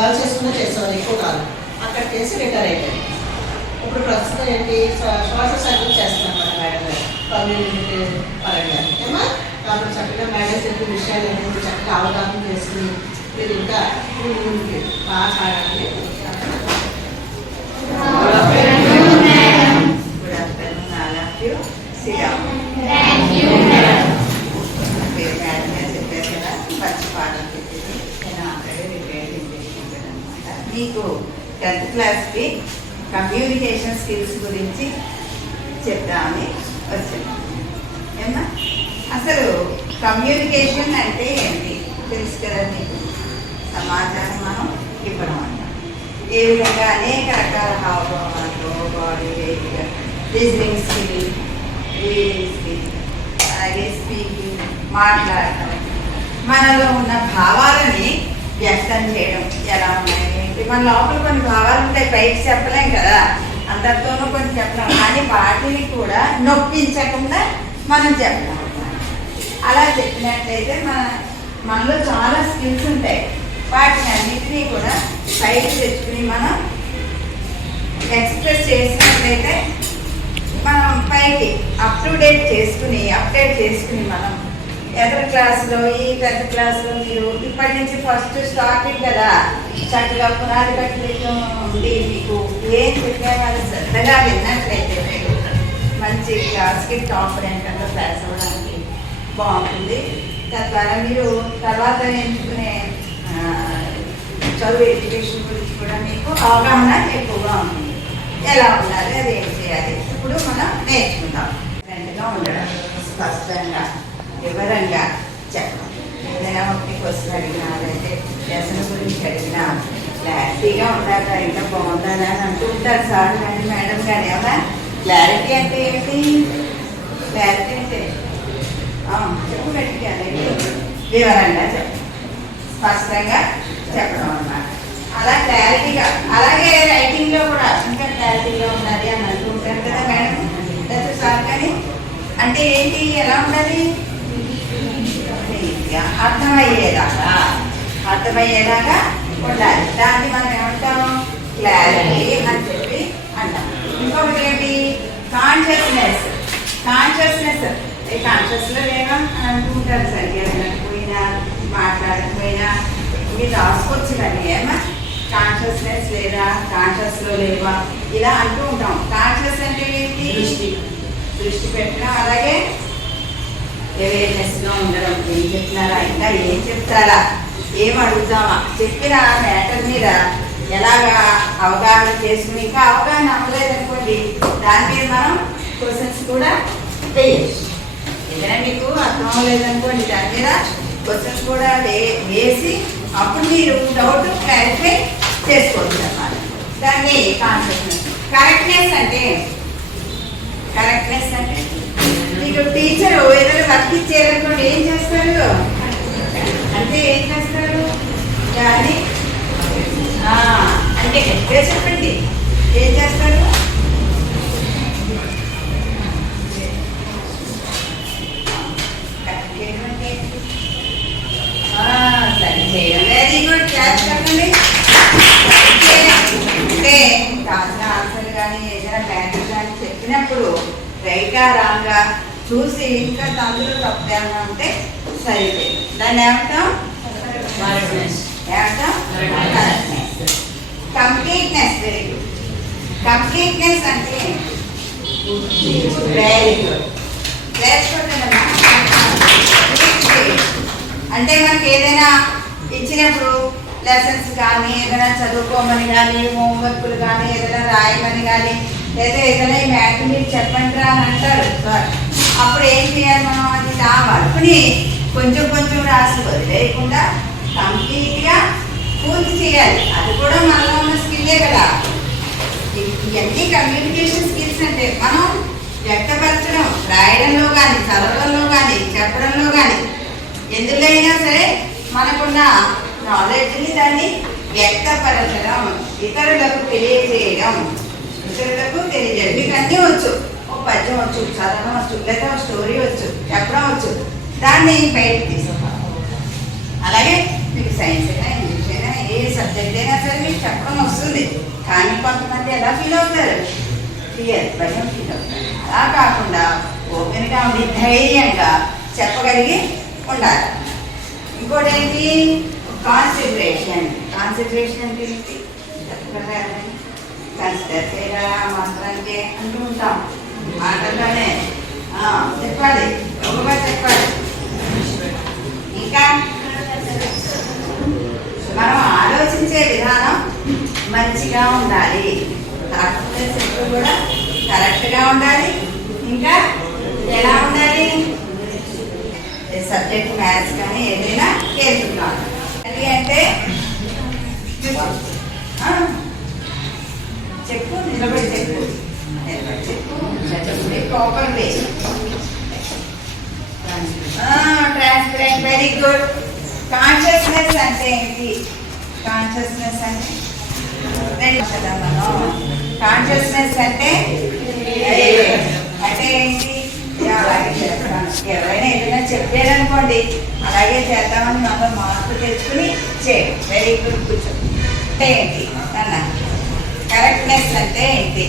Girls చేసుకునే చేసేవారు ఎక్కువ కాలం. అక్కడ చేసి రిటైర్ అయిపోయింది. ఇప్పుడు ప్రస్తుతం ఏంటి సోషల్ సర్వీస్ చేస్తున్నాం మన మేడం గారు కమ్యూనిటీ పరంగా ఏమా. కాబట్టి చక్కగా మేడం చెప్పే విషయాలు అనేది చక్కగా అవగాహన చేసుకుని మీరు ఇంకా ముందుకి బాగా సాగాలి. మీకు 10th క్లాస్కి కమ్యూనికేషన్ స్కిల్స్ గురించి చెప్తామని వచ్చింది. ఏమన్నా అసలు కమ్యూనికేషన్ అంటే ఏంటి తెలుసు కదా మీకు? సమాచారం మనం ఇవ్వడం అన్నమాట. ఏ విధంగా అనేక రకాల హావభావాలు, body listening skill, reading skill, అలాగే స్పీకింగ్, మాట్లాడటం, మనలో ఉన్న భావాలని వ్యక్తం చేయడం ఎలా ఉన్నాయి ఏంటి. మన లోపల కొన్ని భావాలు ఉంటాయి, బయట చెప్పలేం కదా, అందరితోనూ కొన్ని చెప్పలేం. కానీ వాటిని కూడా నొప్పించకుండా మనం చెప్పలేం. అలా చెప్పినట్లయితే మనలో చాలా స్కిల్స్ ఉంటాయి. వాటిని అన్నింటినీ కూడా బయట తెచ్చుకుని మనం ఎక్స్ప్రెస్ చేసినట్లయితే మనం పైకి అప్డేట్ చేసుకుని మనం ఎదర్ క్లాస్లో ఈ 10th క్లాస్లో మీరు ఇప్పటి నుంచి ఫస్ట్ స్టార్టింగ్ కదా, చక్కగా పునాది కట్టిలో ఉండి మీకు ఏం చెప్పే వాళ్ళు శ్రద్ధగా విన్నట్లయితే మీరు మంచి క్లాస్కి టాపర్ ఏంటంటే క్లాస్ అవ్వడానికి బాగుంటుంది. తద్వారా మీరు తర్వాత ఎంచుకునే చదువు ఎడ్యుకేషన్ గురించి కూడా మీకు అవగాహన ఎక్కువగా ఉంటుంది. ఎలా ఉండాలి, అది ఏం చేయాలి ఇప్పుడు మనం నేర్చుకుందాం. ఫ్రెండ్గా ఉండడం, స్పష్టంగా వివరంగా చెప్పడం. ఏదైనా ఒకటి క్వశ్చన్ అడిగినా లేదంటే లెసన్ గురించి అడిగినా క్లారిటీగా ఉండాలి. ఇంకా బాగుంటుందా అని అంటూ ఉంటారు సార్ కానీ మేడం కానీ. ఏమన్నా క్లారిటీ అంటే ఏంటి? క్లారిటీ అంటే చెప్పు గట్టిగా వివరంగా చెప్పడం, స్పష్టంగా చెప్పడం అన్నమాట. అలా క్లారిటీగా, అలాగే రైటింగ్లో కూడా ఇంకా క్లారిటీగా ఉండాలి అని అనుకుంటారు కదా మేడం లేదా సార్ కానీ. అంటే ఏంటి, ఎలా ఉండాలి? అర్థమయ్యేలాగా ఉండాలి. దాన్ని మనం ఏమంటాం? క్లారిటీ అని చెప్పి అంటాం. ఇంకొకటి ఏంటి? కాన్షియస్నెస్. కాన్షియస్లో లేవా అని అనుకుంటారు. సరిగ్గా వినకపోయినా మాట్లాడకపోయినా మీరు రాసుకోవచ్చు కానీ ఏమా కాన్షియస్నెస్ లేదా కాన్షియస్లో లేవా ఇలా అంటూ ఉంటాం. కాన్షియస్ అంటే ఏంటి? దృష్టి పెట్టడం. అలాగే అవేర్నెస్గా ఉండడం. ఏం చెప్తున్నారా, ఇంకా ఏం చెప్తారా, ఏం అడుగుతామా, చెప్పిన మ్యాటర్ మీద ఎలాగా అవగాహన చేసుకుని, ఇంకా అవగాహన అవ్వలేదనుకోండి దాని మీద మనం క్వశ్చన్స్ కూడా వేయచ్చు. ఏదైనా మీకు అర్థం అవ్వలేదనుకోండి దాని మీద క్వశ్చన్స్ కూడా వేసి అప్పుడు మీరు డౌట్ క్లారిఫై చేసుకోవచ్చు అన్నమాట. దాన్ని కాన్షియస్నెస్. కరెక్ట్నెస్ అంటే మీకు టీచర్ ఏదైనా వర్క్ ఇచ్చారనుకోండి ఏం చేస్తారు అంటే ఏం చేస్తారు దాన్ని అంటే గట్టిగా చెప్పండి ఏం చేస్తారు? సరి చేయడం. వెరీ గుడ్, క్లాస్ చెప్పండి. అంటే కాసిన ఆన్సర్ కానీ ఏదైనా బ్యాంక్ కానీ చెప్పినప్పుడు రైటా రాంగా చూసి ఇంకా అందులో తప్పేమన్నా ఉంటే సరిపోయింది. దాన్ని ఏమంటాం? కంప్లీట్నెస్. Very good. కంప్లీట్నెస్ అంటే వెరీ గుడ్. అంటే మనకి ఏదైనా ఇచ్చినప్పుడు లెసన్స్ కానీ ఏదైనా చదువుకోమని కానీ హోంవర్క్లు కానీ ఏదైనా రాయమని కానీ లేదా ఏదైనా ఈ మ్యాథ్ మీరు చెప్పండి రా అని అంటారు సార్. అప్పుడు ఏం చేయాలి మనం? అది నా వర్క్ని కొంచెం కొంచెం రాసి వదిలేయకుండా కంప్లీట్గా పూర్తి చేయాలి. అది కూడా మనలో ఉన్న స్కిల్లే కదా. ఇవన్నీ కమ్యూనికేషన్ స్కిల్స్ అంటే మనం వ్యక్తపరచడం, రాయడంలో కానీ చదవడంలో కానీ చెప్పడంలో కానీ ఎందులో అయినా సరే మనకున్న నాలెడ్జ్ని దాన్ని వ్యక్తపరచడం, ఇతరులకు తెలియజేయడం. మీకు అన్నీ వచ్చు. ఒక పద్యం వచ్చు, చదవడం వచ్చు, లేదా ఒక స్టోరీ వచ్చు, చెప్పడం వచ్చు. దాన్ని బయటకు తీసుకోవాలి. అలాగే మీకు సైన్స్ అయినా ఇంగ్లీష్ అయినా ఏ సబ్జెక్ట్ అయినా ఉంటుంది. కానీ కొంతమంది ఎలా ఫీల్ అవుతారు, భయం ఫీల్ అవుతారు. అలా కాకుండా ఓపెన్గా ఉండి ధైర్యంగా చెప్పగలిగి ఉండాలి. ఇంకోటి ఏంటి, కాన్సన్ట్రేషన్. కాన్సన్ట్రేషన్ అంటే ఏంటి చెప్పగలరా? కన్సిడర్ చేయరా మాత్రానికి అంటూ ఉంటాం మాటల్లోనే. చెప్పాలి, ఒకగా చెప్పాలి. ఇంకా మనం ఆలోచించే విధానం మంచిగా ఉండాలి. థాట్ఫుల్నెస్ ఎప్పుడు కూడా కరెక్ట్గా ఉండాలి. ఇంకా ఎలా ఉండాలి, సబ్జెక్ట్ మ్యాథ్స్ కానీ ఏదైనా కేర్ఫుల్గా ఉండాలి. అంటే చెప్పు, నిలబడి చెప్పు, నిలబడి చెప్పు, proper way. Transparent, very good. Consciousness అంటే ఏంటి? కాన్షియస్నెస్ అంటే కాన్షియస్నెస్ అంటే ఏంటి? అలాగే చేస్తాను. ఎవరైనా ఏదైనా చెప్పారనుకోండి అలాగే చేద్దామని మనం మార్పు తెచ్చుకుని చేయండి. Very good. కూర్చో. అంటే ఏంటి అన్న? కరెక్ట్నెస్ అంటే ఏంటి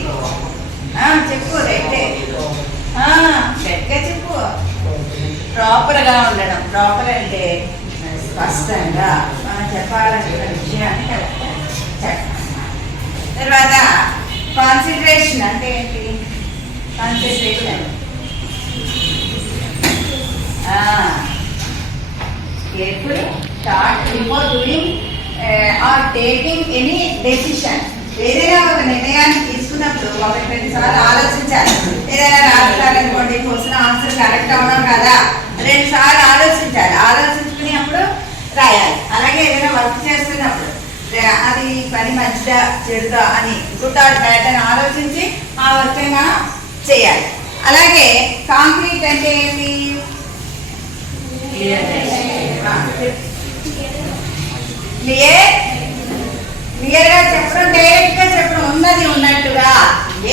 చెప్పు. రైటే, గట్టిగా చెప్పు. ప్రాపర్గా ఉండడం. ప్రాపర్ అంటే స్పష్టంగా మనం చెప్పాలనుకున్న విషయాన్ని కరెక్ట్గా చెప్పాలి. తర్వాత కాన్సన్ట్రేషన్ అంటే ఏంటి? Concentration carefully thought before doing or taking any decision. ఏదైనా ఒక నిర్ణయాన్ని తీసుకున్నప్పుడు 1-2 సార్లు ఆలోచించాలి. ఏదైనా రాసుకోవాలనుకోండి, క్వశ్చన్ ఆన్సర్ కరెక్ట్ అవడం కదా, 2 సార్లు ఆలోచించాలి. ఆలోచించుకుని అప్పుడు రాయాలి. అలాగే ఏదైనా వర్క్ చేస్తున్నప్పుడు అది పని మంచిదా చెడుదా అని గుడ్ ఆర్ బ్యాడ్ అని ఆలోచించి ఆ వర్క్ మనం చేయాలి. అలాగే కాంక్రీట్ అంటే ఏంటి? క్లియర్గా చెప్పడం, డైరెక్ట్గా చెప్పడం, ఉన్నది ఉన్నట్టుగా,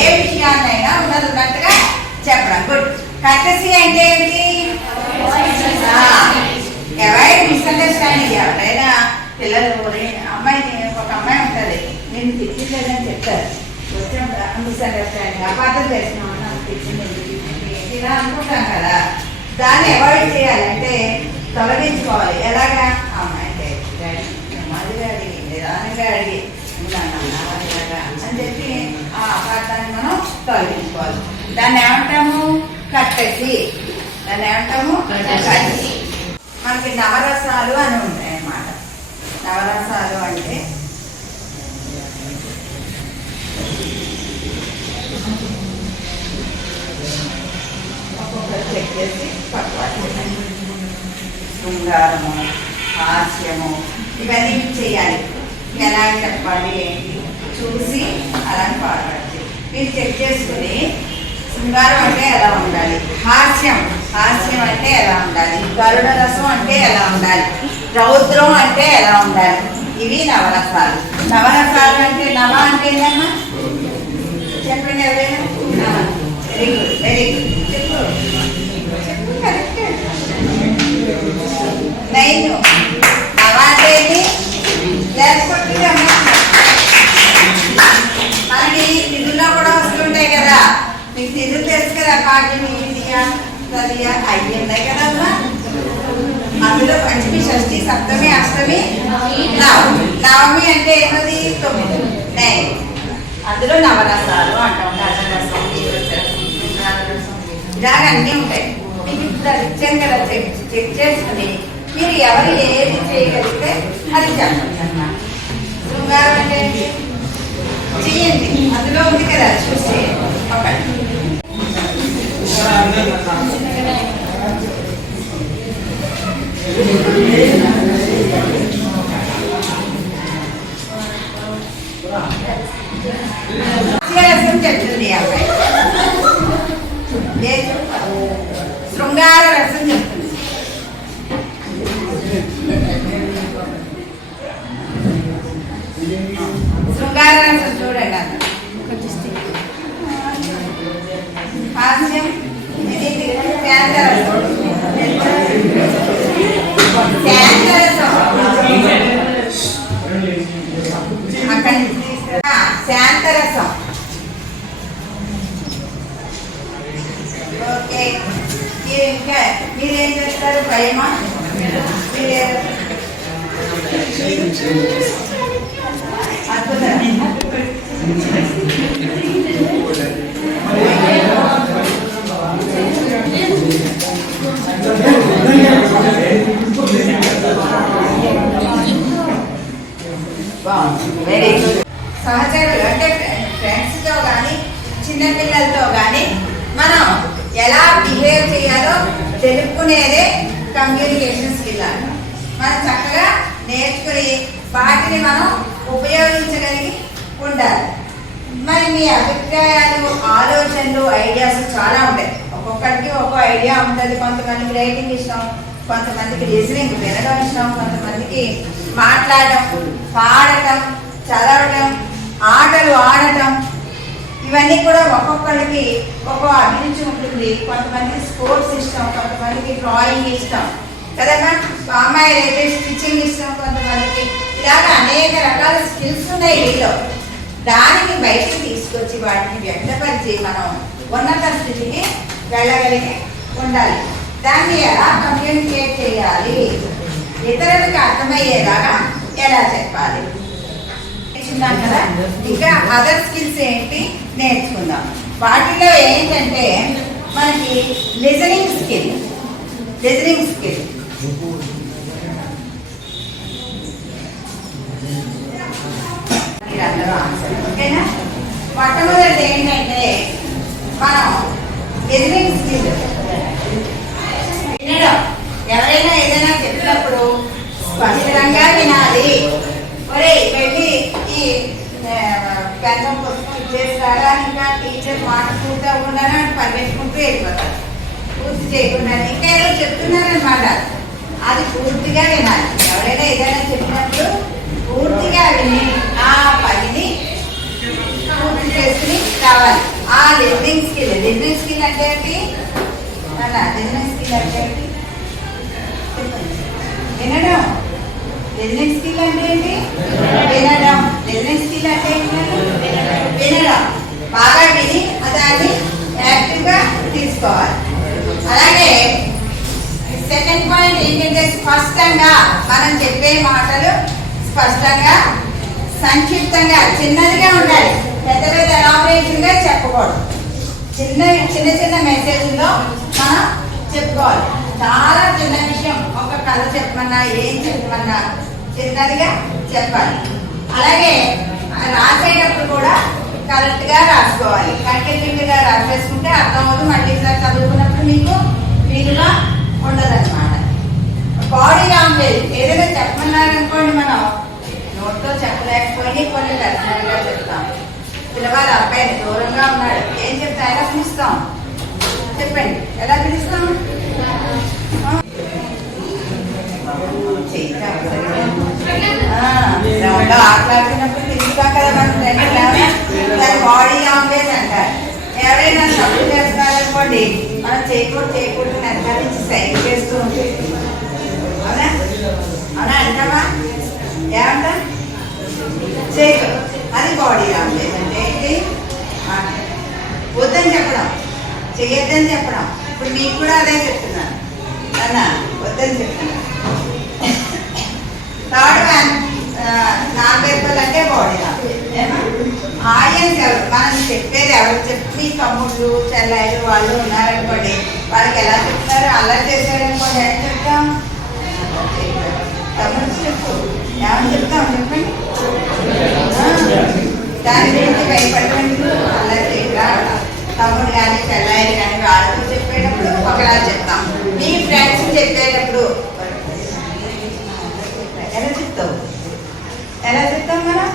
ఏ విషయాన్నైనా ఉన్నది ఉన్నట్టుగా చెప్పడం. గుడ్. కర్టసీ అంటే ఏంటి? Avoid misunderstanding. ఎవరైనా పిల్లలు అమ్మాయిని, ఒక అమ్మాయి ఉంటుంది, నేను తిట్టలేదని చెప్తారు, కొంచెం మిస్అండర్స్టాండింగ్, అపార్థం చేస్తున్నామని నాకు తిట్టింది ఇలా అనుకుంటాం కదా. దాన్ని అవాయిడ్ చేయాలంటే తొలగించుకోవాలి. ఎలాగా? అమ్మాయి నెమ్మదిగా అడిగి, నిదానంగా అడిగి అని చెప్పి ఆ అపార్థాన్ని మనం తొలగించుకోవాలి. దాన్ని ఏమంటాము? కట్టసి. దాన్ని ఏమంటాము? కట్టసి. మనకి నవరసాలు అని ఉంటాయి అన్నమాట. నవరసాలు అంటే ఒక్కొక్కరు చెక్ చేసి పట్టుకోవాలి. శృంగారము, హాస్యము, ఇవన్నీ చేయాలి. ఎలా చెప్పాలి ఏంటి చూసి అలా పాడాలి. మీరు చెక్ చేసుకుని శృంగారం అంటే ఎలా ఉండాలి, హాస్యం అంటే ఎలా ఉండాలి, గరుడ రసం అంటే ఎలా ఉండాలి, రౌద్రం అంటే ఎలా ఉండాలి. ఇవి నవరసాలు. నవరసాలు అంటే నవ అంటే ఏంటమ్మా చెప్పండి ఎవరైనా? Very good, very good. చెప్పు చెప్పు కరెక్ట్. 9 నవ అంటే లేకపోతే మనకి తిథుల్లో కూడా వస్తుంటాయి కదా. మీకు తిథులు తెలుసు కదా, పాడ్యమి, తదియ అవి ఉన్నాయి కదా. అందులో పంచమి, షష్ఠి, సప్తమి, అష్టమి, నవమి అంటే ఏమది? 9. 9 అందులో నవరసాలు అంటాం. రసం, ఇలాగ అన్నీ ఉంటాయి. మీకు ఇప్పుడు ఇచ్చాను కదా, చెక్ చేసుకుని మీరు ఎవరు ఏది చేయగలిగితే అది చెప్పండి అన్నమాట. శృంగారం అంటే చెయ్యండి, అందులో ఉంది కదా, చూసి ఒకటి. రసం చెప్తుంది అబ్బాయి, శృంగార రసం చెప్తుంది. శృంగార రసం చూడండి అన్న. హాస్యం, శాంతరసం, శాంతరసం అక్కడి నుంచి తీసుకురా శాంతరసం. ఓకే, మీరు ఇంకా మీరేం చేస్తారు? భయమా? అద్భుతం. Very good. సహచరులు అంటే ఫ్రెండ్స్తో కానీ చిన్నపిల్లలతో కానీ మనం ఎలా బిహేవ్ చేయాలో తెలుపుకునేదే కమ్యూనికేషన్ స్కిల్ అంటాం. మనం చక్కగా నేర్చుకుని వాటిని మనం ఉపయోగించగలిగి ఉండాలి. మరి మీ అభిప్రాయాలు, ఆలోచనలు, ఐడియాస్ చాలా ఉంటాయి. ఒక్కొక్కరికి ఒక్కో ఐడియా ఉంటుంది. కొంతమందికి రైటింగ్ ఇష్టం, కొంతమందికి లిజనింగ్ వినడం ఇష్టం, కొంతమందికి మాట్లాడటం, పాడటం, చదవటం, ఆటలు ఆడటం, ఇవన్నీ కూడా ఒక్కొక్కరికి ఒక్కో అభిరుచి ఉంటుంది. కొంతమందికి స్పోర్ట్స్ ఇష్టం, కొంతమందికి డ్రాయింగ్ ఇష్టం కదమ్మా. అమ్మాయిలు అయితే స్టిచ్చింగ్ ఇష్టం కొంతమందికి. ఇలాగ అనేక రకాల స్కిల్స్ ఉన్నాయి వీళ్ళు. దానికి బయటకు తీసుకొచ్చి వాటిని వ్యక్తపరిచి మనం ఉన్నత స్థితికి వెళ్ళగలిగి ఉండాలి. దాన్ని ఎలా కమ్యూనికేట్ చేయాలి, ఇతరులకు అర్థమయ్యేలాగా ఎలా చెప్పాలి నేర్చుకున్నాం కదా. ఇంకా అదర్ స్కిల్స్ ఏంటి నేర్చుకుందాం. వాటిలో ఏంటంటే మనకి లిజనింగ్ స్కిల్. మీరందరూ ఆన్సర్ ఓకేనా. మొట్టమొదటి ఏంటంటే మనం లిజనింగ్ స్కిల్ వినడం. ఎవరైనా ఏదైనా చెప్పినప్పుడు స్పష్టంగా వినాలి. ఒరే వెళ్ళి ఈ పెన్నం పుస్తకం ఇచ్చేస్తారా, ఇంకా టీచర్ మాట పూర్తి అవ్వకుండా పరిగెట్టుకుంటూ వెళ్ళిపోతారు. పూర్తి చేయకుండా ఇంకా ఏదో చెప్తున్నారనమాట, అది పూర్తిగా వినాలి. ఎవరైనా ఏదైనా చెప్పినప్పుడు పూర్తిగా విని ఆ పనిని పూర్తి చేసుకుని రావాలి. ఆ లిజనింగ్ స్కిల్. లిజనింగ్ స్కిల్ అంటే ఏంటి అలా? లిజనింగ్ స్కిల్ అంటే ఏంటి? వినడం. లిజనింగ్ స్కిల్ అంటే ఏంటి? వినడం. లిజనింగ్ స్కిల్ అంటే ఏంటి? వినడం. బాగా విని దాన్ని యాక్టివ్గా తీసుకోవాలి. అలాగే సెకండ్ పాయింట్ ఏంటంటే స్పష్టంగా మనం చెప్పే మాటలు స్పష్టంగా, సంక్షిప్తంగా, చిన్నదిగా ఉండాలి. పెద్ద పెద్ద ఎలాబరేషన్గా చెప్పకూడదు. చిన్న చిన్న మెసేజ్లో మనం చెప్పుకోవాలి. చాలా చిన్న విషయం, ఒక కథ చెప్పమన్నా ఏం చెప్పమన్నా చిన్నదిగా చెప్పాలి. అలాగే రాసేటప్పుడు కూడా కరెక్ట్గా రాసుకోవాలి. కంటెంట్గా రాసేసుకుంటే అర్థం అవుతుంది. మళ్ళీ సార్ చదువుకున్నప్పుడు మీకు వీలుగా ఉండదన్నమాట. Body language. ఏదైనా చెప్పమన్నారనుకోండి, మనం నోట్తో చెప్పలేకపోయి కొన్ని పర్సనల్గా చెప్తాం. పిల్లవాడు అబ్బాయిని దూరంగా ఉన్నాడు, ఏం చెప్తా ఎలా పిలుస్తాం? చెప్పండి, ఎలా పిలుస్తాం? గ్రౌండ్లో ఆటలాడుతున్నప్పుడు పిలుస్తాం కదా మన ఫ్రెండ్. దాని బాడీ లాంగ్వేజ్ అంటారు. ఎవరైనా తప్పు చేస్తారనుకోండి, మనం చేయకూడదు వెనకాల నుంచి సైన్ చేస్తూ ఉంటుంది. అవునా అవునా అంటావా? ఏమంటా? చేయకూడదు. అది బాడీ లాంగ్వేజ్. అంటే ఏంటి? వద్దని చెప్పడం, చెయ్యొద్దని చెప్పడం. ఇప్పుడు మీకు కూడా అదే చెప్తున్నాను అన్నా, వద్దని చెప్తున్నాను. థర్డ్ వన్ నాన్ వెర్బల్ అంటే బాడీ లాంగ్వేజ్. ఆడియన్స్ ఎవరు, మనం చెప్పేది ఎవరు చెప్పి, మీ తమ్ముళ్ళు చెల్లాయిలు వాళ్ళు ఉన్నారనుకోండి, వాళ్ళకి ఎలా చెప్తారు? అలా చేశారనుకోండి, ఏం చెప్తాం? తమ్ముడు చెప్పు, ఏమని చెప్తాం చెప్పండి. దాని గురించి భయపడకండి. అలా చేయరా. తమ్ముడు కానీ చెల్లాయిలు కానీ వాళ్ళతో చెప్పేటప్పుడు ఒకలా చెప్తాం. మీ ఫ్రెండ్స్ చెప్పేటప్పుడు ఎలా చెప్తావు? ఎలా చెప్తాం మనం?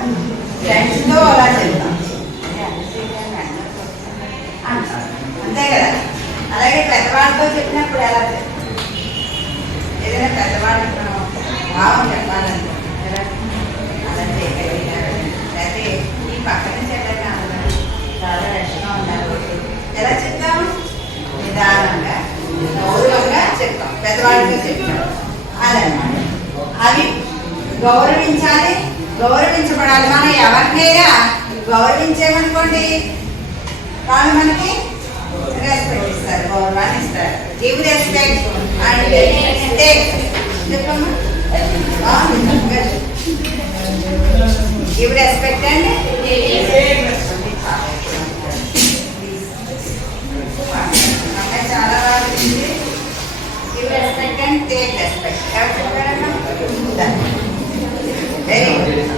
ఫ్రెండ్స్తో అలా చెప్తాం. అంతే కదా. అలాగే పెద్దవాళ్ళతో చెప్పినప్పుడు ఎలా చెప్తాం? ఏదైనా పెద్దవాళ్ళకి మనం భావం చెప్పాలంటే అలా చేయగలిగినారు. లేకపోతే ఈ పక్కన చెప్పగా చాలా రష్గా ఉన్నారు, ఎలా చెప్తాము? నిదానంగా, గౌరవంగా చెప్తాం. పెద్దవాళ్ళతో చెప్తాం అదన్నమాట. అవి గౌరవించాలి, గౌరవించబడాలి. మనం ఎవరినైనా గౌరవించేమనుకోండి వాళ్ళు మనకి రెస్పెక్ట్ ఇస్తారు, గౌరవాన్ని ఇస్తారు. Give respect and take. చెప్పమ్మా. గివ్ రెస్పెక్ట్ అండ్ అమ్మాయి చాలా బాగా చెప్పింది. Give respect and take respect. ఎవరు చెప్పారమ్మా? Very good.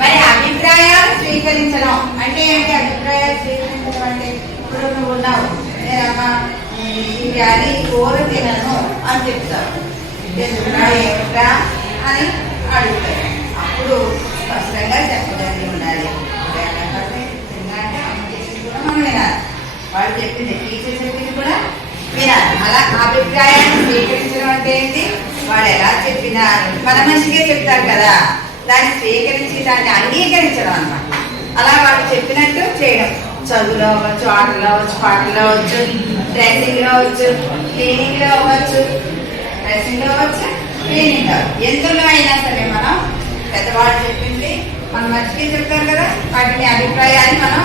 మరి అభిప్రాయాలు స్వీకరించడం అంటే ఏంటి? అభిప్రాయాలు స్వీకరించడం అంటే ఇప్పుడు నువ్వు ఉన్నావు, నేనమ్మా ఈ వ్యాధి కూర తినను అని చెప్తావు. తెలుసుకున్నా ఏమిట్రా అని అడుగుతాడు. అప్పుడు స్పష్టంగా చెప్పగలిగి ఉండాలి. ఎందుకంటే అమ్మ చెప్పింది కూడా మనం వినాలి, వాళ్ళు చెప్పింది టీచర్ చెప్పింది కూడా వినాలి. అలా అభిప్రాయాన్ని స్వీకరించడం అంటే ఏంటి? వాళ్ళు ఎలా చెప్పినా మన మంచిగా చెప్తారు కదా, దాన్ని స్వీకరించి దాన్ని అంగీకరించడం అన్నమాట. అలా వాళ్ళు చెప్పినట్టు చేయడం. చదువులో అవ్వచ్చు, ఆటలో అవ్వచ్చు, పాటలో అవ్వచ్చు, డ్రెస్సింగ్లో అవ్వచ్చు, క్లీనింగ్లో అవ్వచ్చు, డ్రెస్సింగ్లో అవ్వచ్చు, క్లీనింగ్ అవ్వచ్చు, ఎందులో అయినా సరే మనం పెద్దవాళ్ళు చెప్పింది మనం మంచిగా చెప్తారు కదా, వాటిని అభిప్రాయాన్ని మనం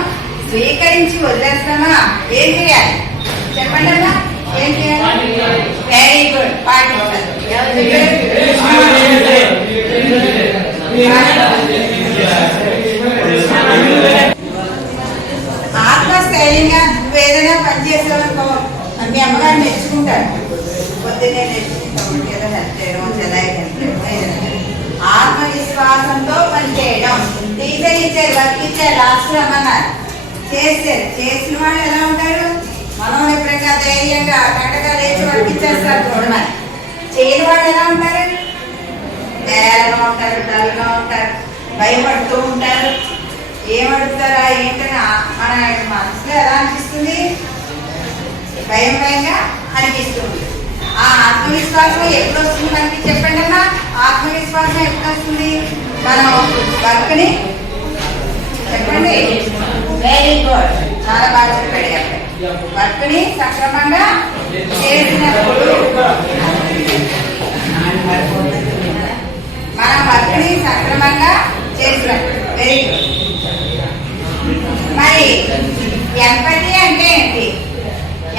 స్వీకరించి వదిలేస్తామా? ఏం చేయాలి చెప్పండి అమ్మా. ఏం చేయాలి? Very good. పాట ఆత్మస్థైర్యంగా నువ్వు ఏదైనా పని చేసావనుకో మీ అమ్మగారు నేర్చుకుంటారు. పొద్దున్నే నేర్చుకుంటాం ఏదో హెల్ప్ చేయడం, జలాయి హెల్ప్ చేయడం, ఏదైనా ఆత్మవిశ్వాసంతో పనిచేయడం. టీచర్ ఇచ్చారు, వర్క్ ఇచ్చారు, లాస్ట్ అమ్మన్నారు చేశారు. చేసిన వాళ్ళు ఎలా ఉంటారు? మనం ఎప్పుడైనా ధైర్యంగా కట్టగా లేచి వర్క్ ఇచ్చేస్తారు చూడమని. చేయని వాళ్ళు ఎలా ఉంటారు? వేలగా ఉంటారు, డల్గా ఉంటారు, భయపడుతూ ఉంటారు. ఏమడుగుతారా ఏంటని మన మనసులో ఎలా అనిపిస్తుంది? భయం భయంగా అనిపిస్తుంది. ఆ ఆత్మవిశ్వాసం ఎప్పుడు వస్తుంది మనకి చెప్పండి అమ్మా. ఆత్మవిశ్వాసం ఎప్పుడు వస్తుంది? మనం వర్క్ని చెప్పండి. వెరీ గుడ్, చాలా బాగా చెప్పాడు. వర్క్ని సక్రమంగా చేసినప్పుడు మనం వర్క్ని సక్రమంగా చేసినప్పుడు. Very good. మరి ఎంపతి అంటే ఏంటి?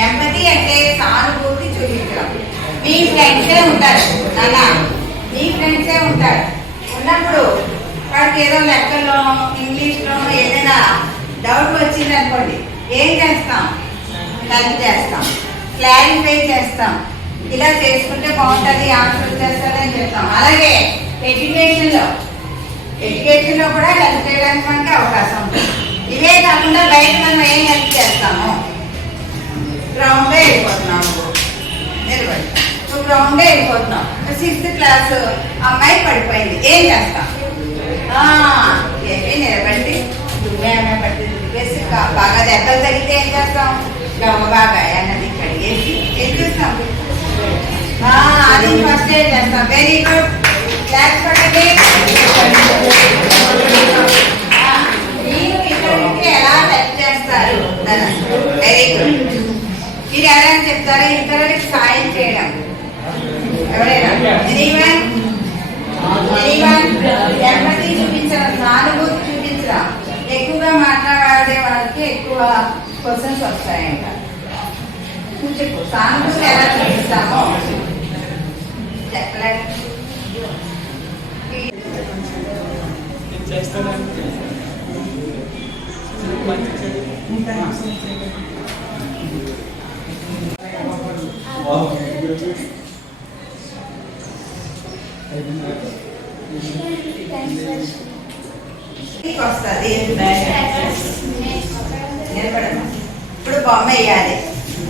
ఎంపతి అంటే సానుభూతి చూపించడం. మీ ఫ్రెండ్సే ఉంటారు నాన్న, మీ ఫ్రెండ్సే ఉంటారు. ఉన్నప్పుడు వాడికి ఏదో లెక్కల్లోనో ఇంగ్లీష్లోనో ఏదైనా డౌట్ వచ్చింది అనుకోండి, ఏం చేస్తాం? హెల్ప్ చేస్తాం, క్లారిఫై చేస్తాం. ఇలా చేసుకుంటే బాగుంటుంది, ఆన్సర్ చేస్తారని చెప్తాం. అలాగే ఎడ్యుకేషన్లో కూడా హెల్ప్ చేయడానికి మనకి అవకాశం ఉంటుంది. ఇవే కాకుండా బయట మనం ఏం హెల్ప్ చేస్తాము? గ్రౌండ్లో వెళ్ళిపోతున్నాము, నిలబడి నువ్వు గ్రౌండ్లో వెళ్ళిపోతున్నావు. 6th క్లాస్ అమ్మాయి పడిపోయింది, ఏం చేస్తాం? ఏమీ నిలబడి దుమ్మే పట్టింది వేసి బాగా దెబ్బలు తగిలితే ఏం చేస్తాం? బాగా అన్నది కడిగేసి ఏం చేస్తాం? అది ఫస్ట్ ఎయిడ్ చేస్తాం. వెరీ గుడ్, క్లాస్ పడండి. మీరు ఇతరులకి ఎలా హెల్ప్ చేస్తారు? Very good. మీరు ఎవరైనా చెప్తారా? ఇతరులకి సాయం చేయడం. ఎవరైనా ఎంపతి చూపించడం, సానుభూతి చూపించడం. ఎక్కువగా మాట్లాడే వాళ్ళకి ఎక్కువ క్వశ్చన్స్ వస్తాయంట. చెప్పు, సానుభూతి ఎలా చూపిస్తామో చెప్పలేదు. వస్తుంది నిలబడమ్మా. ఇప్పుడు బొమ్మ వేయాలి.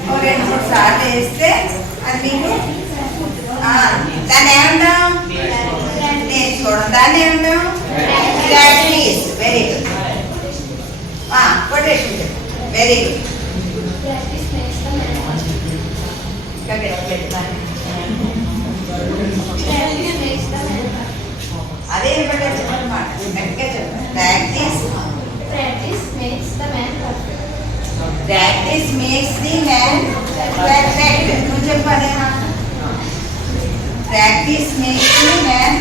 2-3 సార్లు వేస్తే అది మీకు దాన్ని ఏమంటాం? నేర్చుకోవడం. దాన్ని ఏమంటాం? ప్రాక్టీస్. Very good. కొటేషన్ చెప్పు. Very good. అదే చెప్పన్నమాట. గట్టిగా చెప్పు. Practice makes the man perfect. నువ్వు చెప్పు అదేమా. Practice makes the man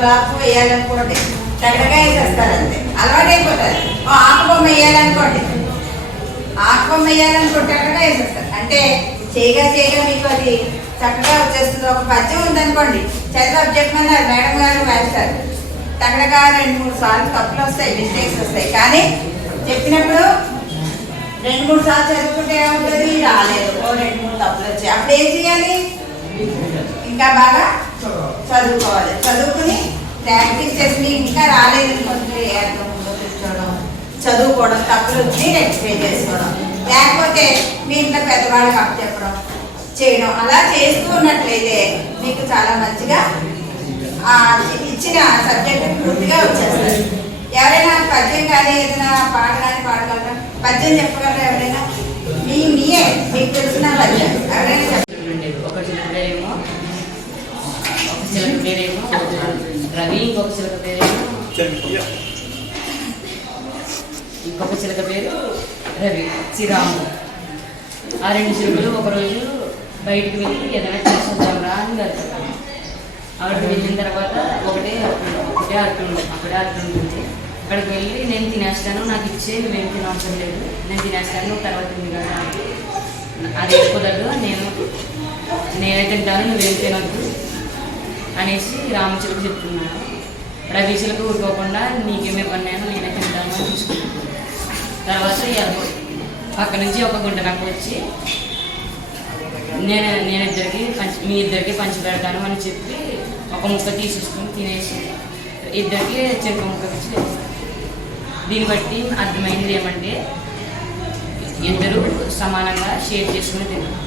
glass వేయాలనుకోండి చక్కగా వేసేస్తారు అంతే, అలవాటు అయిపోతుంది. ఆకుబొమ్మ వేయాలనుకోండి, ఆకుబొమ్మ వేయాలనుకుంటే చక్కగా వేసేస్తారు. అంటే చేయగా చేయగా మీకు అది చక్కగా వచ్చేస్తుంది. ఒక పద్యం ఉందనుకోండి, చదివి అబ్జెక్ట్ మీద మేడం గారు వేస్తారు, చక్కగా 2-3 సార్లు తప్పులు వస్తాయి, మిస్టేక్స్ వస్తాయి. కానీ చెప్పినప్పుడు 2-3 సార్లు చదువుకుంటే ఏమవుతుంది, రాలేదు, 2-3 తప్పులు వచ్చాయి. అప్పుడు ఏం చేయాలి, ఇంకా బాగా చదువుకోవాలి. చదువుకుని ప్రాక్టీస్ చేసి ఇంకా రాలేదు అనుకుంటే కూర్చోవడం, చదువుకోవడం, తప్పులు వచ్చి రెక్టిఫై చేసుకోవడం, లేకపోతే మీ ఇంట్లో పెద్దవాళ్ళకి అప్పు చెప్పడం చేయడం. అలా చేస్తూ ఉన్నట్లయితే మీకు చాలా మంచిగా ఇచ్చిన సబ్జెక్ట్ పూర్తిగా వచ్చేస్తారు. ఎవరైనా పద్యం కానీ ఏదైనా పాట కానీ పాడగలరా? పద్యం చెప్పగలరా ఎవరైనా? మీయే మీకు తెలిసిన పద్యం ఎవరైనా చెప్పండి. ఒక చిలక పేరేమో రవి, ఇంకొక చిలక పేరేమో ఇంకొక చిలక పేరు రవి, శ్రీరాము. ఆ 2 చిలుకలు ఒకరోజు బయటికి వెళ్ళి ఏదైనా చేసుకుందాంరా అని వెళ్తారు. అక్కడికి వెళ్ళిన తర్వాత ఒకటే అట్టు ఉంటుంది. అక్కడికి వెళ్ళి నేను తినేస్తాను, నాకు ఇచ్చే, నువ్వేం తినవసరం లేదు, నేను తినేస్తాను, నువ్వు తర్వాత తింది కదా. అది కుదరదు, నేనే తింటాను, నువ్వేం తినద్దు అనేసి రామచిలుక చెప్తున్నాను. రవి చిలుక ఊరుకోకుండా నీకేమి ఇవ్వను, నేనే తింటాను అని తీసుకుంటాను. తర్వాత పక్క నుంచి ఒక గుంట నాకు వచ్చి మీ ఇద్దరికి పంచి పెడతాను అని చెప్పి ఒక ముక్క తీసేసుకుని తినేసి ఇద్దరికి చెరుకు ముక్క ఇచ్చి వేస్తాను. దీన్ని బట్టి అర్థమైంది ఏమంటే ఇద్దరు సమానంగా షేర్ చేసుకుని తిన్నారు.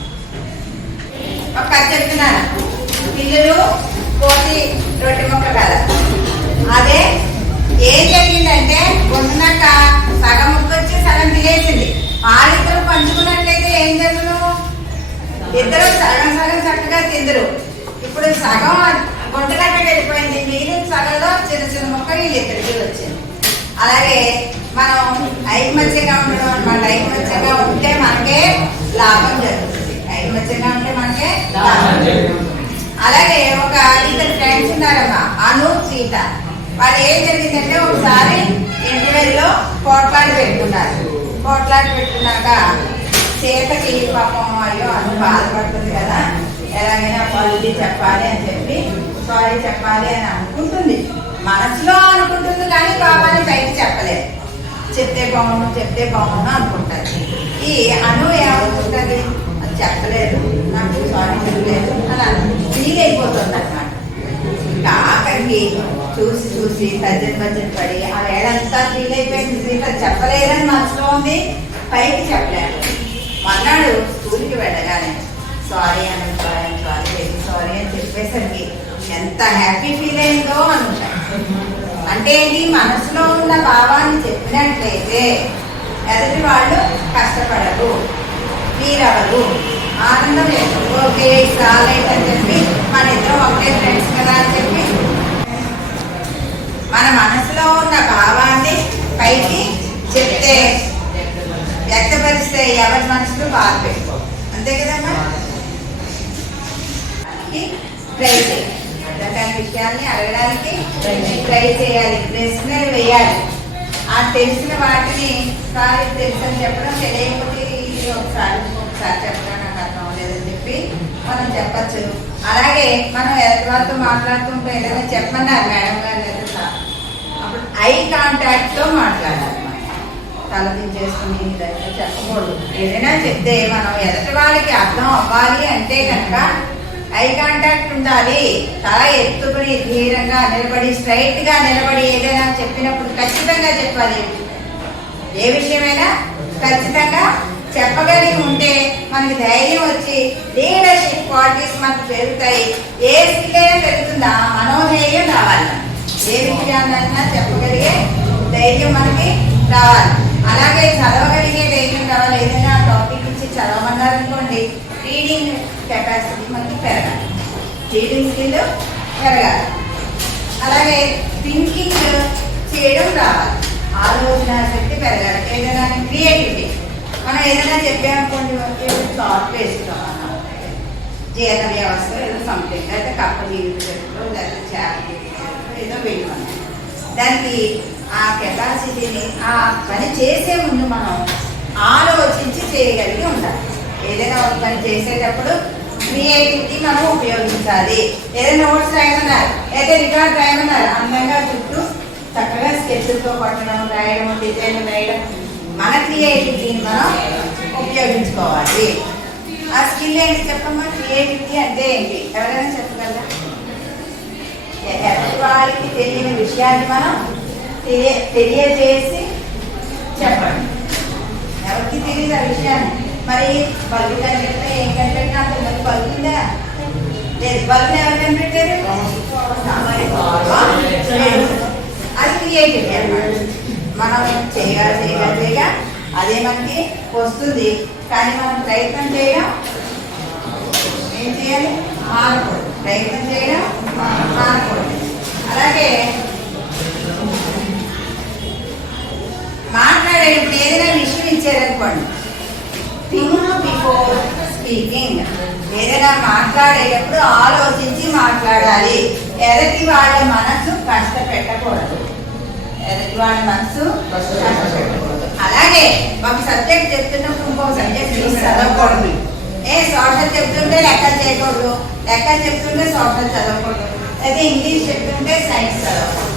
ఒక కథ చెప్తున్నాను, పిల్లలు కోటి రొట్టె ముక్క కదా. అదే ఏం జరిగిందంటే పొద్దున్నాక సగం ముక్క వచ్చి సగం తినేసింది. వాళ్ళిద్దరు పంచుకున్నట్లయితే ఏం జరుగును, ఇద్దరు సగం సగం చక్కగా తిందరు. ఇప్పుడు సగం గుంటగట్ట వెళ్ళిపోయింది, మిగిలిన సగంలో చిన్న చిన్న ముక్క వీళ్ళిద్దరికి వచ్చింది. అలాగే మనం ఐకమత్యంగా ఉండడం అన్నమాట. ఐకమత్యంగా ఉంటే మనకే లాభం జరుగుతుంది, ఐకమత్యంగా ఉంటే మనకే లాభం జరుగుతుంది. అలాగే ఒక ఇద్దరు ఫ్రెండ్స్ ఉన్నారమ్మా, అను, సీత. వాళ్ళు ఏం జరిగిందంటే ఒకసారి ఇంటర్వెల్లో పోట్లాడి పెట్టుకున్నాక సీతకి పాపం అయ్యో అను బాధపడుతుంది కదా, ఎలాగైనా పల్లి చెప్పాలి అని చెప్పి సారీ చెప్పాలి అని అనుకుంటుంది, మనసులో అనుకుంటుంది. కానీ పాపాన్ని బయట చెప్పలేదు. చెప్తే బాగుండు అనుకుంటుంది. ఈ అను ఏమనుకుంటుంది, అది చెప్పలేదు, నాకు సారీ చెప్పలేదు అలా ఫీల్ అయిపోతుంది అన్నమాట. ఇంకా ఆఖరికి చూసి తజ్జన పడి ఆ వేళంతా ఫీల్ అయిపోయింది. సీత చెప్పలేదని మనసులో ఉంది, పైకి చెప్పలేదు. మన్నాడు స్కూల్కి వెళ్ళగానే సారీ అని చెప్పేసరికి ఎంత హ్యాపీ ఫీల్ అయిందో అనుకుంటాను. అంటే ఏంటి, మనసులో ఉన్న భావాన్ని చెప్పినట్లయితే ఎదుటి వాళ్ళు కష్టపడరు, మీరవరు, ఆనందం లేదు. ఓకే చాలైట్ అని చెప్పి మన ఇద్దరం ఒకటే ఫ్రెండ్స్ కదా అని చెప్పి మన మనసులో ఉన్న భావాన్ని పైకి చెప్తే, వ్యక్తపరిస్తే ఎవరి మనసులో బాధ పెట్టుకో, అంతే కదమ్మా. ట్రై చేయాలి, అర్థకాని విషయాల్ని అడగడానికి ట్రై చేయాలి, ప్రశ్నలు వేయాలి. ఆ తెలిసిన వాటిని సారి తెలుసని చెప్పడం, తెలియకపోతే ఒకసారి చెప్పడం నాకు అర్థం లేదని చెప్పి మనం చెప్పచ్చు. అలాగే మనం ఎవరితో మాట్లాడుతుంటే ఏదైనా చెప్పమన్నారు మేడం గారు లేదా సార్, అప్పుడు ఐ కాంటాక్ట్ తో మాట్లాడాలి. తలదించేసుకుని ఇదైతే చెప్పకూడదు. ఏదైనా చెప్తే మనం ఎదుటి వాళ్ళకి అర్థం అవ్వాలి అంటే కనుక ఐ కాంటాక్ట్ ఉండాలి. తల ఎత్తుకుని ధీరంగా నిలబడి స్ట్రైట్ గా నిలబడి ఏదైనా చెప్పినప్పుడు ఖచ్చితంగా చెప్పాలి. ఏ విషయమైనా ఖచ్చితంగా చెప్పగలిగి ఉంటే మనకి ధైర్యం వచ్చి లీడర్షిప్ క్వాలిటీస్ మనకు పెరుగుతాయి. ఏ స్కిల్ అయినా పెరుగుతుందా, మనోధైర్యం రావాలి. ఏ విషయాన్నైనా చెప్పగలిగే ధైర్యం మనకి రావాలి. అలాగే చదవగలిగే ధైర్యం రావాలి. ఏదైనా టాపిక్ ఇచ్చి చదవమన్నారనుకోండి, రీడింగ్ కెపాసిటీ మనకి పెరగాలి, రీడింగ్ స్కిల్ పెరగాలి. అలాగే థింకింగ్ చేయడం రావాలి, ఆలోచన శక్తి పెరగాలి. ఏదైనా క్రియేటివిటీ, మనం ఏదైనా చెప్పామనుకోండి, థాట్ వేస్తున్నాం అన్నాం, జీర్ణ వ్యవస్థ ఏదో సంథింగ్, అయితే కప్ప జీవితంలో లేదా చేప ఏదో వెళ్ళమన్నాం. దానికి ఆ కెపాసిటీని ఆ పని చేసే ముందు మనం ఆలోచించి చేయగలిగి ఉండాలి. ఏదైనా ఒక పని చేసేటప్పుడు క్రియేటివిటీ మనం ఉపయోగించాలి. ఏదైనా నోట్స్ రాయమన్నారు, అయితే రికార్డ్ రాయమన్నారు, అందంగా చుట్టూ చక్కగా స్కెచ్లతో కొట్టడం, రాయడం, డిజైన్ వేయడం, మన క్రియేటివిటీని మనం ఉపయోగించుకోవాలి. ఆ స్కిల్ ఏంటి చెప్పమ్మా? క్రియేటివిటీ అంటే ఏంటి? ఎవరైనా చెప్పగలరా? ఎవరి వారికి తెలియని విషయాన్ని మనం తెలియజేసి చెప్పండి. ఎవరికి తెలియదు ఆ విషయాన్ని. మరి బల్బు కనిపెడితే ఏం కనిపెట్టినా అంత బల్బుందా? లేదు. బల్బుని ఎవరు కనిపెట్టారు? అది క్రియేటివిటీ అన్నమాట. మనం చేయగా అదే మనకి వస్తుంది. కానీ మనం ప్రయత్నం చేయడం ఏం చేయాలి? మానకూడదు. ప్రయత్నం చేయడం మానకూడదు. అలాగే మాట్లాడేటప్పుడు ఏదైనా విషయం ఇచ్చారనుకోండి, థింక్ బిఫోర్ స్పీకింగ్. ఏదైనా మాట్లాడేటప్పుడు ఆలోచించి మాట్లాడాలి. ఎదుటి వాళ్ళ మనసు కష్టపెట్టకూడదు. ఎదుటి వాళ్ళ మనసు కష్టపెట్టకూడదు. అలాగే ఒక సబ్జెక్ట్ చెప్తున్నప్పుడు ఇంకొక సబ్జెక్ట్ చదవకూడదు. సోషల్ చెప్తుంటే లెక్కలు చేయకూడదు, లెక్కలు చెప్తుంటే సోషల్ చదవకూడదు, అయితే ఇంగ్లీష్ చెప్తుంటే సైన్స్ చదవకూడదు.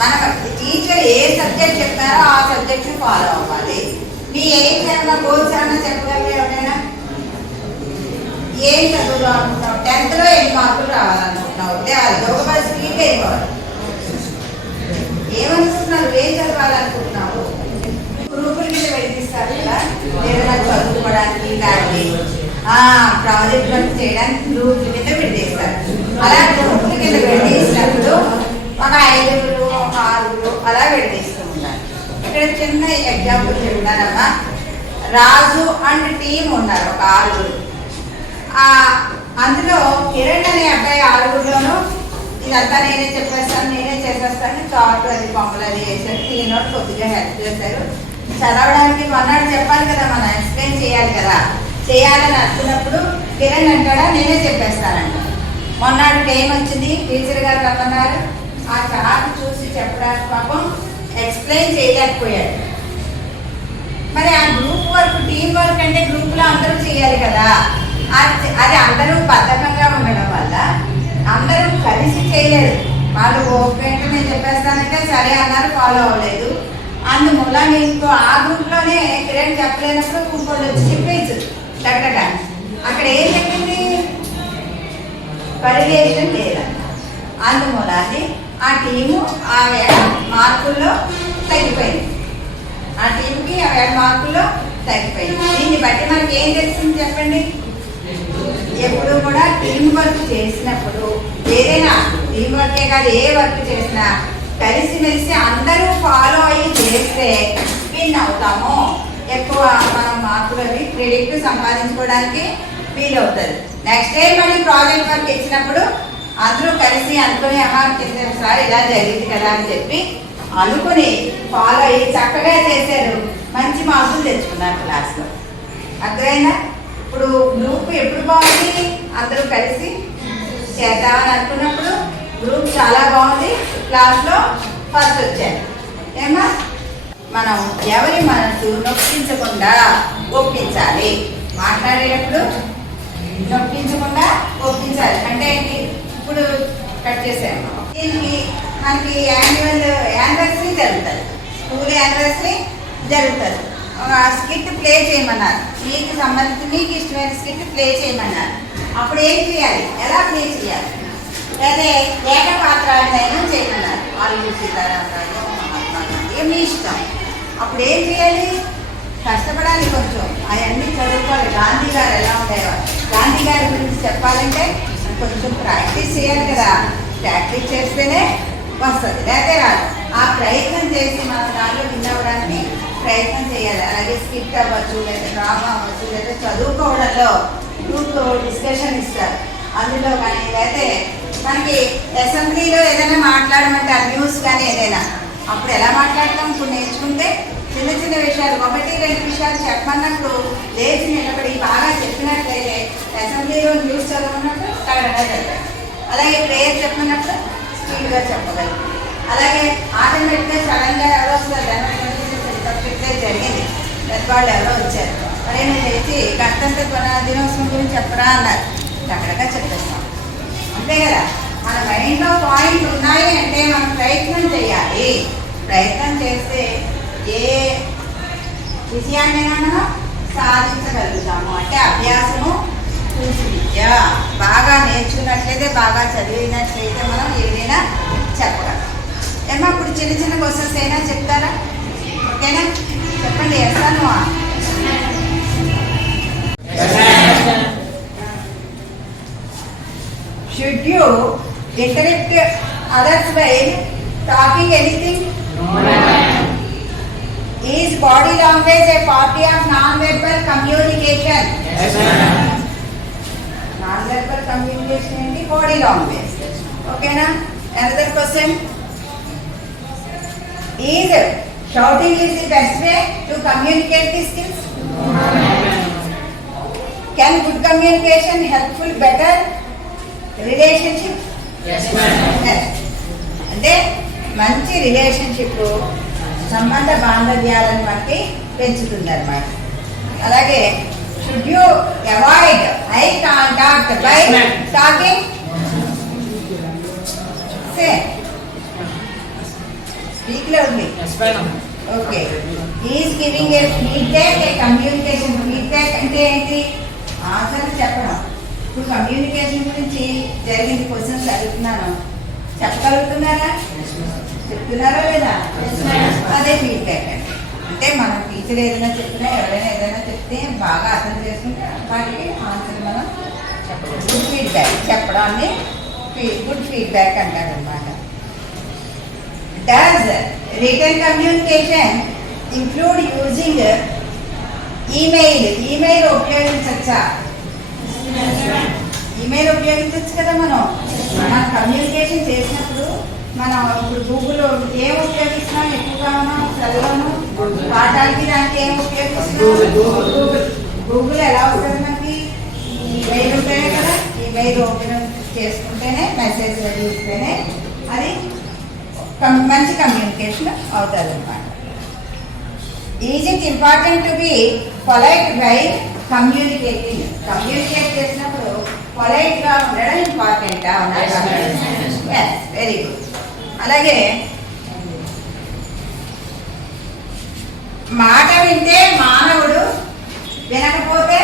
మన టీచర్ ఏ సబ్జెక్ట్ చెప్తారో ఆ సబ్జెక్ట్ని ఫాలో అవ్వాలి. నీ ఏం ఏమైనా గోల్స్ ఏమైనా చెప్పగలరు? ఎవరైనా ఏం చదువులో అనుకుంటున్నావు? 10th లో 8 మార్కులు రావాలనుకుంటున్నావు, అది ఒక స్పీడ్ అయిపోవాలి. ఏమనుకుంటున్నావు? ఏం చదవాలనుకుంటున్నావు? గ్రూపుల కింద విడదీస్తారు కదా, ఏదైనా చదువుకోవడానికి కానీ ప్రాజెక్ట్ వర్క్ చేయడానికి గ్రూపుల కింద విడదీస్తారు. అలా గ్రూపుల కింద విడదీసినప్పుడు ఒక 5 ఒక 6 అలా విడదీస్తూ ఉంటారు. ఇక్కడ చిన్న ఎగ్జాంపుల్ చెప్తానమ్మా. రాజు అండ్ టీం ఉన్నారు, ఒక 6. అందులో కిరణ్ అనే అబ్బాయి 6లోనూ ఇదంతా నేనే చెప్పేస్తాను, నేనే చేసేస్తాను, చాటు అది బొమ్మలు అది వేసారు. టీనోడు కొద్దిగా హెల్ప్ చేశారు. చదవడానికి మొన్నటి చెప్పాలి కదా, మనం ఎక్స్ప్లెయిన్ చేయాలి కదా. చేయాలని అనుకున్నప్పుడు కిరణ్ అంటాడా నేనే చెప్పేస్తానంట. మొన్నటి టైం వచ్చింది, టీచర్ గారు రమ్మన్నారు. ఆ చార్ట్ చూసి చెప్పడానికి పాపం ఎక్స్ప్లెయిన్ చేయలేకపోయాడు. మరి ఆ గ్రూప్ వర్క్, టీం వర్క్ అంటే గ్రూప్లో అందరూ చేయాలి కదా. అది అందరూ బద్ధకంగా ఉండడం వల్ల అందరూ కలిసి చేయలేదు. వాళ్ళు ఓపెన్ నేను చెప్పేస్తానంటే సరే అన్నారు, ఫాలో అవ్వలేదు. అందువల్ల నీకు ఆ గ్రూప్లోనే కిరణ్ చెప్పలేనప్పుడు ఇంకోళ్ళు వచ్చి చెప్పేయచ్చు టక్కట. అక్కడ ఏం చెప్పింది? పరివేషం లేదన్న. అందుమూలాన్ని ఆ టీము ఆ మార్కుల్లో తగ్గిపోయింది. ఆ టీంకి ఆ మార్కుల్లో తగ్గిపోయింది. దీన్ని బట్టి మనకి ఏం తెలిసింది చెప్పండి? ఎప్పుడు కూడా టీం వర్క్ చేసినప్పుడు, ఏదైనా టీం వర్కే కాదు ఏ వర్క్ చేసినా కలిసిమెలిసి అందరూ ఫాలో అయ్యి చేస్తే విన్ అవుతాము. ఎక్కువ మనం మార్కులు అవి క్రెడిట్ సంపాదించుకోవడానికి వీలవుతుంది. నెక్స్ట్ టైం మళ్ళీ ప్రాజెక్ట్ వర్క్ ఇచ్చినప్పుడు అందరూ కలిసి అనుకుని కింద సార్ ఇలా జరిగింది కదా అని చెప్పి అనుకుని ఫాలో అయ్యి చక్కగా చేశారు, మంచి మార్కులు తెచ్చుకున్నారు క్లాస్లో. అర్థమైందా? ఇప్పుడు గ్రూప్ ఎప్పుడు బాగుంది? అందరూ కలిసి చేద్దామని అనుకున్నప్పుడు గ్రూప్ చాలా బాగుంది, క్లాస్లో ఫస్ట్ వచ్చారు. ఏమా మనం ఎవరి మనసు నొప్పించకుండా ఒప్పించాలి. మాట్లాడేటప్పుడు నొప్పించకుండా ఒప్పించాలి. అంటే ఏంటి? ఇప్పుడు కట్ చేసాము, దీనికి మనకి యానివర్సరీ జరుగుతుంది, స్కూల్ యానివర్సరీ జరుగుతుంది. స్కిట్ ప్లే చేయమన్నారు, మీకు సంబంధించి మీకు ఇష్టమైన స్కిట్ ప్లే చేయమన్నారు. అప్పుడు ఏం చేయాలి? ఎలా ప్లే చేయాలి? లేదా ఏకపాత్రాభినయం చేయమన్నారు. అల్లు సీతారామరాజు, మహాత్మా గాంధీ, మీ ఇష్టం. అప్పుడు ఏం చేయాలి? కష్టపడాలి, కొంచెం అవన్నీ చదువుకోవాలి. గాంధీ గారు ఎలా ఉండేవారు, గాంధీ గారి గురించి చెప్పాలంటే కొంచెం ప్రాక్టీస్ చేయాలి కదా. ప్రాక్టీస్ చేస్తేనే వస్తుంది, లేకపోతే రాదు. ఆ ప్రయత్నం చేసి మన దాంట్లో విన్ అవ్వడానికి ప్రయత్నం చేయాలి. అలాగే స్కిట్ అవ్వచ్చు, లేదా డ్రామా అవ్వచ్చు, లేదా చదువుకోవడంలో గ్రూప్ డిస్కషన్ ఇస్తారు అందులో కానీ, లేకపోతే మనకి అసెంబ్లీలో ఏదైనా మాట్లాడమంటే ఆ న్యూస్ కానీ ఏదైనా, అప్పుడు ఎలా మాట్లాడతాం? ఇప్పుడు నేర్చుకుంటే చిన్న చిన్న విషయాలు 1-2 విషయాలు చెప్పమన్నప్పుడు లేచి నిలబడి బాగా చెప్పినట్లయితే అసెంబ్లీలో న్యూస్ చదవన్నప్పుడు కరెక్ట్గా చదివారు. అలాగే ప్రేయర్ చెప్పినప్పుడు స్పీడ్గా చెప్పగలం. అలాగే ఆటోమేటిక్గా సడన్గా ఎవరో వస్తారు ఇట్లే జరిగింది, పెద్దవాళ్ళు ఎవరో వచ్చారు, మరి నేను తెచ్చి గణతంత్ర దినోత్సవం గురించి చెప్పరా అన్నారు, చక్కగా చెప్పేస్తాం. అంతే కదా, మన మైండ్లో పాయింట్లు ఉన్నాయి అంటే మనం ప్రయత్నం చేయాలి. ప్రయత్నం చేస్తే ఏ విషయాన్నైనా మనం సాధించగలుగుతాము. అంటే అభ్యాసము పూర్తి విద్య. బాగా నేర్చుకున్నట్లయితే, బాగా చదివినట్లయితే మనం ఏదైనా చెప్పగలం. ఏమో ఇప్పుడు చిన్న చిన్న క్వశ్చన్స్ అయినా చెప్తారా? ఓకేనా, చెప్పండి. ఎస్తాను should you interrupt others by talking anything? Is body language a part of non verbal communication? Non verbal communication ఏంటి? Body language. ఓకేనా. Another question, is shouting is the best way to communicate the skills? Can good communication helpful better relationship? Yes, ma'am. Yes. అంటే మంచి relationship సంబంధ బాంధవ్యాలను బట్టి పెంచుతుంది అన్నమాట. అలాగే should you avoid eye contact by talking? Speak loudly. Okay. Is giving a feedback A communication? Feedback అంటే ఏంటి? Answer చెప్పడం. ఇప్పుడు కమ్యూనికేషన్ గురించి జరిగింది క్వశ్చన్స్ అడుగుతున్నాను, చెప్పగలుగుతున్నారా? చెప్తున్నారా లేదా? అదే ఫీడ్బ్యాక్ అంటే. అంటే మన టీచర్ ఏదైనా చెప్పినా, ఎవరైనా ఏదైనా చెప్తే బాగా అర్థం చేసుకుంటే వాటికి ఆన్సర్ మనం చెప్పడం. గుడ్ ఫీడ్బ్యాక్ చెప్పడాన్ని గుడ్ ఫీడ్బ్యాక్ అంటారు అన్నమాట. Does written communication include using email? Email ఉపయోగించచ్చా? ఈమెయిల్ ఉపయోగించవచ్చు కదా. మనం కమ్యూనికేషన్ చేసినప్పుడు మనం ఇప్పుడు గూగుల్ ఏం ఉపయోగిస్తున్నాం ఎక్కువగా? మనం చదువును పాఠాలకి దానికి ఏం ఉపయోగిస్తున్నాం? గూగుల్ ఎలా వస్తుంది మనకి? ఈమెయిల్ ఉంటేనే కదా. ఈమెయిల్ ఓపెన్ చేసుకుంటేనే, మెసేజ్ చూస్తేనే అది మంచి కమ్యూనికేషన్ అవుతుంది అన్నమాట. Is it important to be polite by communicating? Communicate చేసినప్పుడు పొలైట్గా ఉండడం ఇంపార్టెంటా? Very good. అలాగే మాట వింటే మానవుడు, వినకపోతే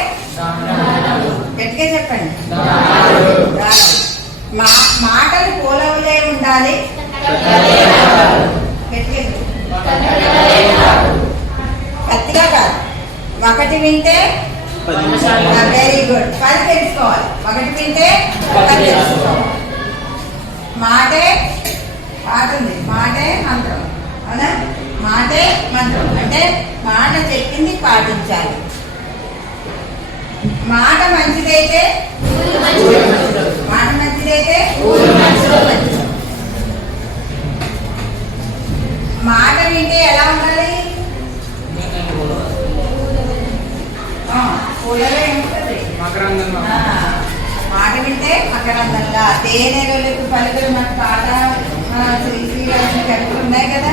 గట్టిగా చెప్పండి. మాటలు పోలవులే ఉండాలి, కత్తిగా కాదు. ఒకటి వింటే వెరీ గుడ్, 10 తెలుసుకోవాలి. ఒకటి వింటే 10 తెలుసుకోవాలి. మాటే పాట ఉంది, మాటే మంత్రం. అవునా? మాటే మంత్రం అంటే మాట చెప్పింది పాటించాలి. మాట మంచిదైతే, మాట మంచిదైతే మాట వింటే ఎలా ఉండాలి? పూలలో ఏముంటుంది? మాట వింటే మకరందంగా, తేనెలు పలుకులు మన పాట శ్రీశ్రీ కట్టులు ఉన్నాయి కదా.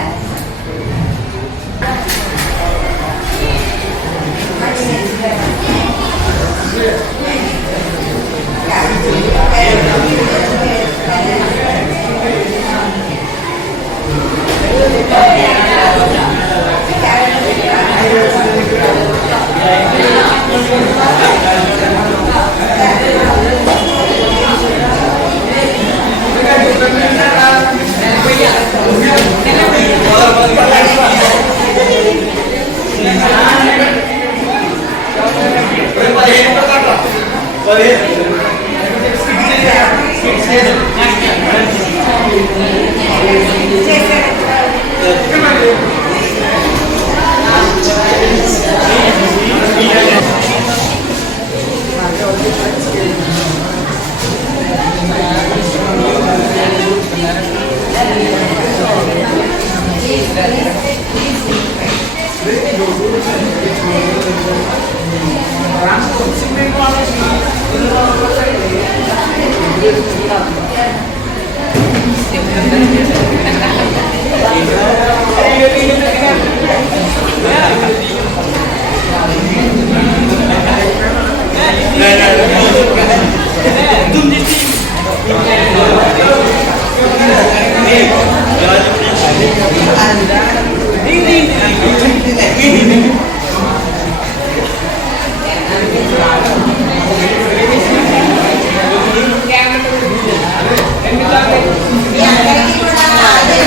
మీ అందరికీ కూడా అదే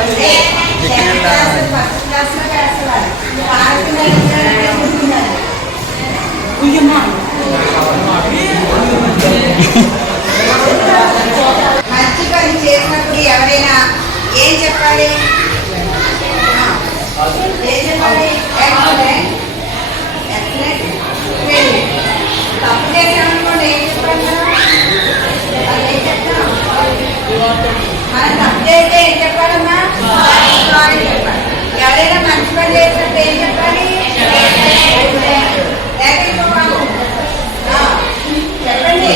అంటే 10th క్లాస్ ఫస్ట్ క్లాస్లో వేసేవారు మంచి పని చేసినప్పుడు ఎవరైనా ఏం చెప్పాలి? ఏం చెప్పాలి? ఎక్సలెంట్, ఎక్సలెంట్, వెరీ తప్పు చేసామనుకోండి ఏం చెప్పాలి? ఏం చెప్తాం? మనం తప్పు చేస్తే ఏం చెప్పాలమ్మా? సారీ చెప్పాలి. ఎవరైనా మంచి పని చేసినప్పుడు ఏం చెప్పాలి? లేక ఇంకో చెప్పండి.